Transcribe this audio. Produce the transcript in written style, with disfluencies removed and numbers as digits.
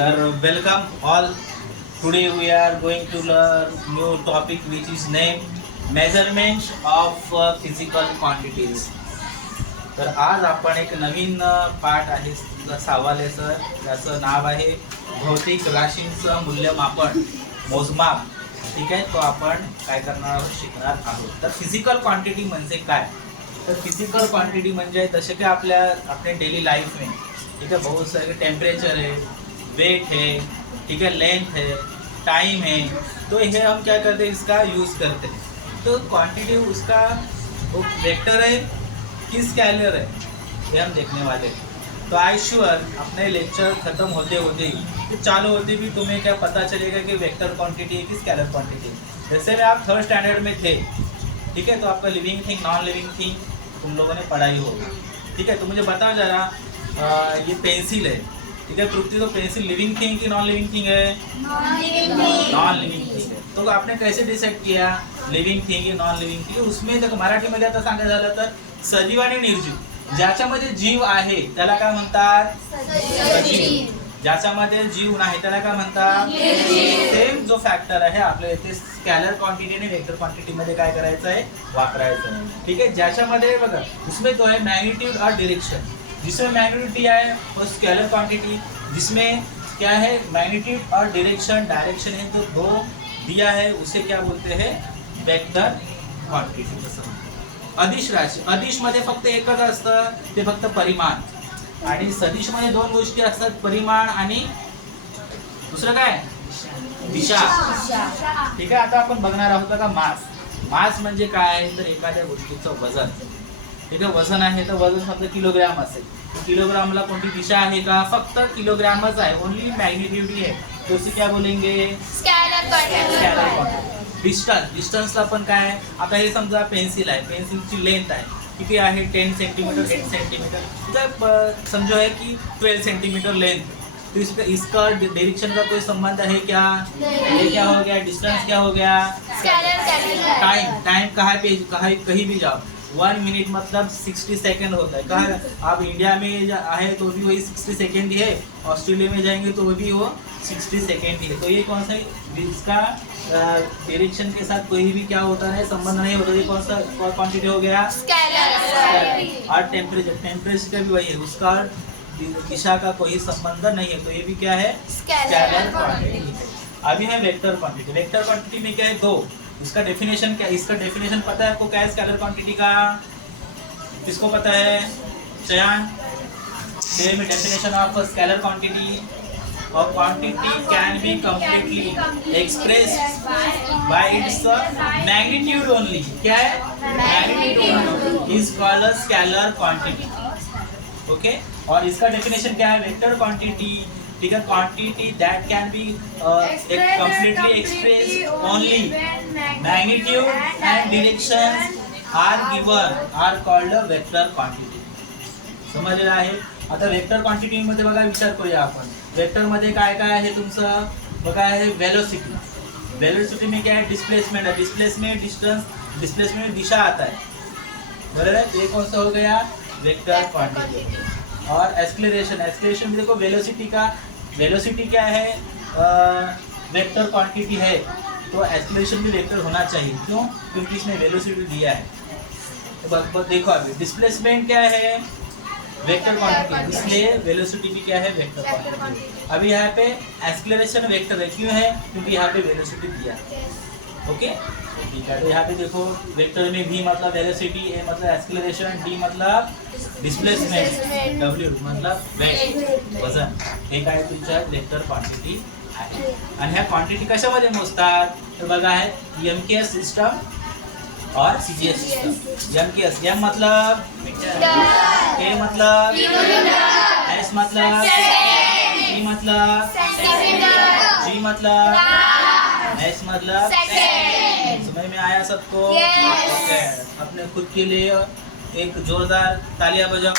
Sir, welcome all. Today we are going to learn new topic which is named measurements of physical quantities. तर आज आपण एक नवीन पाठ आहे सहावालेचं, त्याचं नाव आहे भौतिक राशींचं मूल्यमापन मोजमाप. ठीक आहे, तो आपण काय करणार आहोत, शिकणार आहोत. तर फिजिकल क्वांटिटी म्हणजे काय? तर फिजिकल क्वांटिटी म्हणजे जसे की अपने डेली लाइफ में, ठीक है, बहुत सारे टेम्परेचर है, वेट है, ठीक है, लेंथ है, टाइम है, तो ये हम क्या करते हैं, इसका यूज़ करते हैं. तो क्वांटिटी उसका वो वेक्टर है कि स्केलर है, ये हम देखने वाले हैं. तो आई श्योर अपने लेक्चर खत्म होते होते ही, तो चालू होते भी तुम्हें क्या पता चलेगा कि वेक्टर क्वांटिटी है कि स्केलर क्वांटिटी है. जैसे में आप थर्ड स्टैंडर्ड में थे, ठीक है, तो आपका living thing non living thing तुम लोगों ने पढ़ाई होगा. ठीक है, तो मुझे बताओ जरा, ये पेंसिल है, ठीक है तृप्ति, तो पेंसिल लिविंग थिंग की नॉन लिविंग थिंग है? नॉन लिविंग थिंग है. तो आपने कैसे डिसाइड किया लिविंग थिंग की नॉन लिविंग थिंग? उसमें तर मराठीमध्ये आता सांगायचं झालं तर सजीव आणि निर्जीव, ज्याच्यामध्ये जीव आहे त्याला काय म्हणतात? सजीव. ज्याच्यामध्ये जीव नाही त्याला काय म्हणतात? सेम जो फॅक्टर आहे आपल्या इथे स्केलर क्वांटिटी आणि वेक्टर क्वांटिटी मध्ये काय करायचं आहे, वापरायचं आहे. ठीक आहे, ज्याच्यामध्ये बघा उसमें तो है मैग्नीट्यूड और डायरेक्शन. जिसमें मैग्नीट्यूड है वो स्केलर क्वांटिटी, जिसमें क्या है मैग्नीट्यूड और डायरेक्शन है, तो दो दिया है उसे क्या बोलते हैं, वेक्टर क्वांटिटी. अदिश राशी, अदिश मध्ये फक्त एकच असतं, ते फक्त परिमाण. आणि सदिश मध्ये दोन गोष्टी असतात, परिमाण आणि दुसरं काय, दिशा. ठीक आहे, आता आपण बघणार आहोत का मास. मास म्हणजे काय, तर एखाद्या गोष्टीचं वजन. ठीक आहे, वजन आहे तर वजन फक्त किलोग्राम असेल, किलोग्रामला कोणती दिशा आहे का? फक्त किलोग्रामच आहे, ओनली मॅग्नीट्यूड आहे, तो उसे क्या बोलेंगे, स्केलर क्वांटिटी. डिस्टन्सला पण काय, आता हे समजा पेन्सिल आहे, पेन्सिलची लेंथ आहे किती आहे, 10 सेंटीमीटर, 8 सेंटीमीटर, तर समझो है कि 12 सेंटीमीटर लेंथ. तो इसका डायरेक्शन का कोई संबंध है क्या? ये क्या हो गया, डिस्टेंस क्या हो गया, टाइम कहीं भी जाओ, 1 मिनट मतलब 60 सेकेंड होता है. कहाँ आप इंडिया में आए तो भी वही 60 सेकेंड ही है, ऑस्ट्रेलिया में जाएंगे तो भी वो 60 सेकेंड ही है. तो ये कौन सा, जिसका डायरेक्शन के साथ कोई भी क्या होता है, संबंध नहीं होता, ये कौन सा क्वांटिटी हो गया, स्केलर. और टेम्परेचर का भी वही है, उसका दिशा का कोई संबंध नहीं है, तो ये भी क्या है, स्केलर क्वांटिटी. अभी है वेक्टर क्वांटिटी. वेक्टर क्वांटिटी में क्या है, दो. इसका डेफिनेशन क्या, इसका डेफिनेशन पता है आपको क्या है स्केलर क्वांटिटी का? किसको पता है? चयन, डेफिनेशन ऑफ स्केलर क्वांटिटी. और quantity can be completely expressed by its magnitude only. क्या है, magnitude is called a scalar quantity. Okay, और इसका डेफिनेशन क्या है, वेक्टर क्वांटिटी. ठीक है, quantity that can be completely express only magnitude and direction are given are called vector quantity. समजलेलं आहे. आता वेक्टर क्वांटिटी मध्ये बघा विचार करूया आपण. वेक्टर मध्ये काय काय आहे तुमचं, बघा आहे वेलोसिटी. वेलोसिटी में क्या है, डिस्प्लेसमेंट है, डिस्प्लेसमेंट डिस्टेंस, डिस्प्लेसमेंट दिशा आता है, बराबर है, ये कौन सा हो गया, वेक्टर क्वांटिटी. और एक्सेलरेशन, एक्सेलरेशन में देखो वेलोसिटी का, वेलोसिटी क्या है, वेक्टर क्वांटिटी है, तो एक्सेलरेशन भी वेक्टर होना चाहिए. क्यों? क्योंकि इसमें वेलोसिटी दिया है. तो देखो अभी डिस्प्लेसमेंट क्या है, वेक्टर क्वांटिटी, इसलिए वेलोसिटी भी क्या है, वेक्टर क्वांटिटी. अभी यहाँ पे एक्सेलरेशन वेक्टर है, क्यों है, क्योंकि यहाँ पे वेलोसिटी दिया है. ओके, ठीक है, तो यहाँ पे देखो वेक्टर में v मतलब वेलोसिटी, a मतलब एक्सेलरेशन, d मतलब डिस्प्लेसमेंट, w मतलब वेट, वजन. हे काय तुमच्या वेक्टर क्वांटिटी आहे. आणि ह्या क्वांटिटी कशामध्ये मोजतात, तर बघा आहे MKS सिस्टम और CGS सिस्टम. MKS, M मतलब K मतलब S मतलब T मतलब G मतलब S मतलब. समझ में आया सबको? ओके, अपने खुद के लिए एक जोरदार तालियां बजाओ.